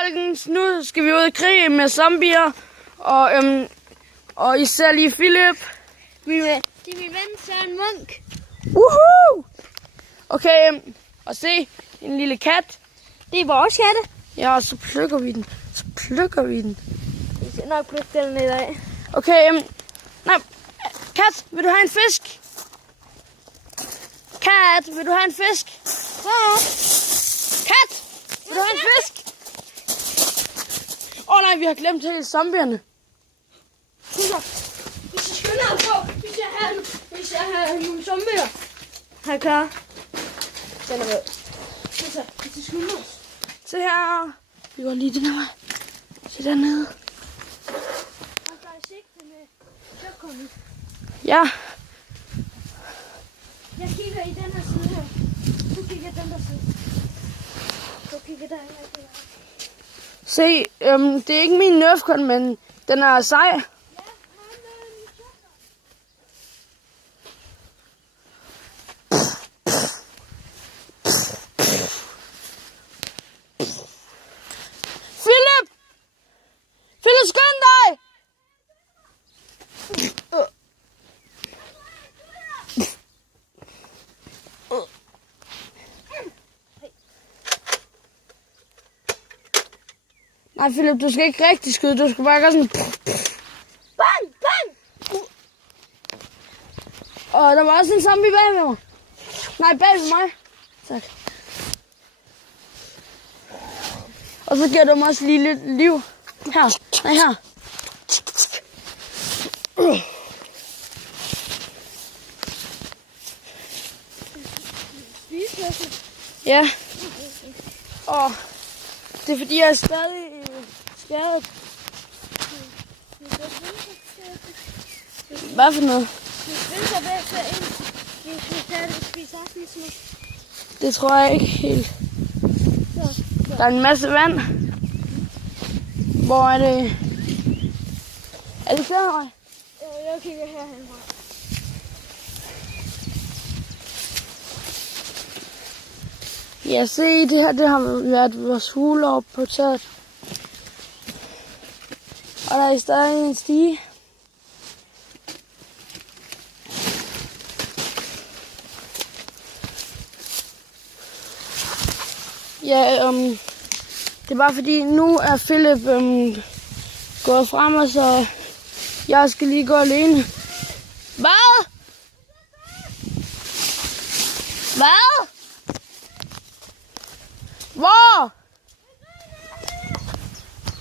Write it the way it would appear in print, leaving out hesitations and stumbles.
folkens. Nu skal vi ud i krig med zombier. Og især lige Philip. Det er min ven Søren Munk. Woohoo! Okay, og se, en lille kat. Det er vores katte. Ja, og så plukker vi den. Vi skal nok plukke den i dag. Okay, nej. Kat, vil du have en fisk? Kat, vil du have en fisk? Kat, vil du have en fisk? Nej, vi har glemt helt zombierne. Vi skal skynde os på. Vi skal have nogle zombier. Her klar. Den er med. Vi skal skynde os. Se her. Vi går lige den her vej. Se dernede. Og der er sigte med køkkenet. Ja. Jeg kigger i den her side her. Du kigger den der side. Du kigger der her. Se, det er ikke min nerfgun, men den er sej. Philip, skynd dig! Nej, Philip, du skal ikke rigtig skyde. Du skal bare gøre sådan... Bang! Bang! Og der var også en zombie bag mig. Nej, bag mig. Tak. Og så giver du mig også lige lidt liv. Her. Nej, her. Ja. Og det er fordi, jeg er stadig skadet. Hvad for noget? Det tror jeg ikke helt. Der er en masse vand. Hvor er det? Er det klar? Jeg kigger herhen. Ja, se, det her det har været vores hule op på taget. Og der er stadig en stige. Ja, det er bare fordi, nu er Philip gået frem, og så jeg skal lige gå alene. Hvad?